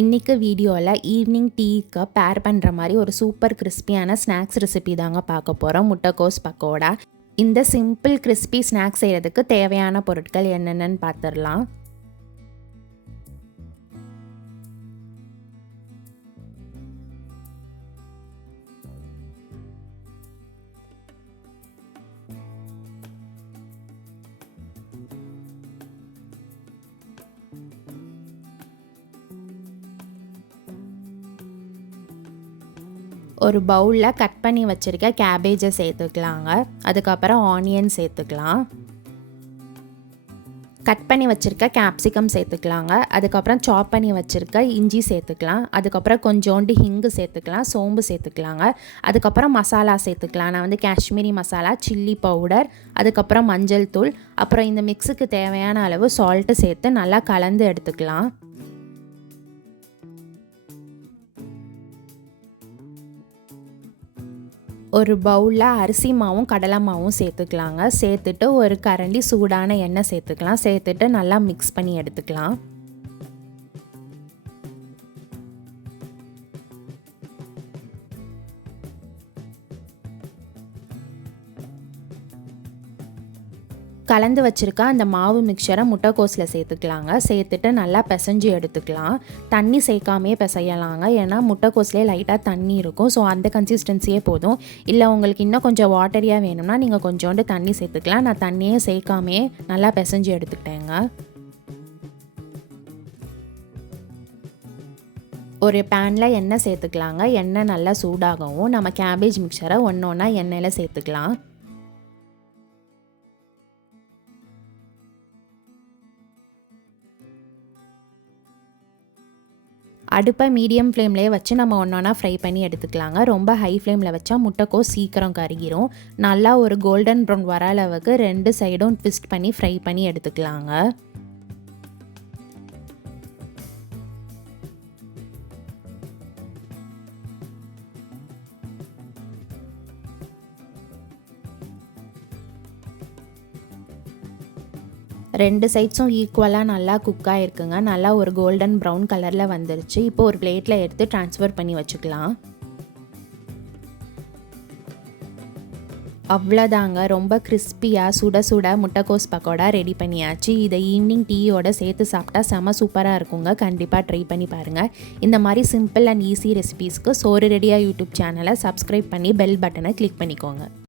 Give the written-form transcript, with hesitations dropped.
இன்னைக்கு வீடியோவில் ஈவினிங் டீக்கு பேர் பண்ணுற மாதிரி ஒரு சூப்பர் கிறிஸ்பியான ஸ்நாக்ஸ் ரெசிபி தாங்க பார்க்க போகிறோம். முட்டைக்கோஸ் பக்கோடா. இந்த சிம்பிள் கிறிஸ்பி ஸ்நாக்ஸ் செய்கிறதுக்கு தேவையான பொருட்கள் என்னென்னு பார்த்துடலாம். ஒரு பவுலில் கட் பண்ணி வச்சுருக்க கேபேஜை சேர்த்துக்கலாங்க. அதுக்கப்புறம் ஆனியன் சேர்த்துக்கலாம். கட் பண்ணி வச்சுருக்க கேப்சிகம் சேர்த்துக்கலாங்க. அதுக்கப்புறம் சாப் பண்ணி வச்சுருக்க இஞ்சி சேர்த்துக்கலாம். அதுக்கப்புறம் கொஞ்சோண்டு ஹிங்கு சேர்த்துக்கலாம், சோம்பு சேர்த்துக்கலாங்க. அதுக்கப்புறம் மசாலா சேர்த்துக்கலாம். நான் காஷ்மீரி மசாலா, சில்லி பவுடர், அதுக்கப்புறம் மஞ்சள் தூள், அப்புறம் இந்த மிக்ஸுக்கு தேவையான அளவு சால்ட்டு சேர்த்து நல்லா கலந்து எடுத்துக்கலாம். ஒரு பவுலில் அரிசி மாவும் கடலை மாவும் சேர்த்துக்கலாங்க. சேர்த்துட்டு ஒரு கரண்டி சூடான எண்ணெய் சேர்த்துக்கலாம். சேர்த்துட்டு நல்லா மிக்ஸ் பண்ணி எடுத்துக்கலாம். கலந்து வச்சுருக்க அந்த மாவு மிக்சரை முட்டைக்கோஸில் சேர்த்துக்கலாங்க. சேர்த்துட்டு நல்லா பிசைஞ்சு எடுத்துக்கலாம். தண்ணி சேர்க்காமே பிசையலாங்க. ஏன்னா முட்டைக்கோஸ்லேயே லைட்டாக தண்ணி இருக்கும். ஸோ அந்த கன்சிஸ்டன்சியே போதும். இல்லை உங்களுக்கு இன்னும் கொஞ்சம் வாட்டரியாக வேணும்னா நீங்கள் கொஞ்சோண்டு தண்ணி சேர்த்துக்கலாம். நான் தண்ணியே சேர்க்காமே நல்லா பிசைஞ்சு எடுத்துக்கிட்டேங்க. ஒரு பேனில் எண்ணெய் சேர்த்துக்கலாங்க. எண்ணெய் நல்லா சூடாகவும் நம்ம கேபேஜ் மிக்சரை ஒன்று ஒன்றா எண்ணெயில் சேர்த்துக்கலாம். அடுப்பை மீடியம் ஃப்ளேம்லேயே வச்சு நம்ம ஒன்றா ஃப்ரை பண்ணி எடுத்துக்கலாங்க. ரொம்ப ஹை ஃப்ளேமில் வச்சா முட்டைக்கோஸ் சீக்கிரம் கருகிரும். நல்லா ஒரு கோல்டன் ப்ரௌன் வர அளவுக்கு 2 சைடும் ட்விஸ்ட் பண்ணி ஃப்ரை பண்ணி எடுத்துக்கலாங்க. ரெண்டு சைட்ஸும் ஈக்குவலாக நல்லா குக் ஆகிருக்குங்க. நல்லா ஒரு கோல்டன் ப்ரௌன் கலரில் வந்துருச்சு. இப்போ ஒரு பிளேட்டில் எடுத்து ட்ரான்ஸ்ஃபர் பண்ணி வச்சுக்கலாம். அவ்வளோதாங்க, ரொம்ப கிறிஸ்பியாக சுட சுட முட்டைக்கோஸ் பக்கோடா ரெடி பண்ணியாச்சு. இதை ஈவினிங் டீயோட சேர்த்து சாப்பிட்டா செம சூப்பராக இருக்குங்க. கண்டிப்பாக ட்ரை பண்ணி பாருங்கள். இந்த மாதிரி சிம்பிள் அண்ட் ஈஸி ரெசிபீஸ்க்கு சோறு ரெடியா யூடியூப் சேனலை சப்ஸ்கிரைப் பண்ணி பெல் பட்டனை கிளிக் பண்ணிக்கோங்க.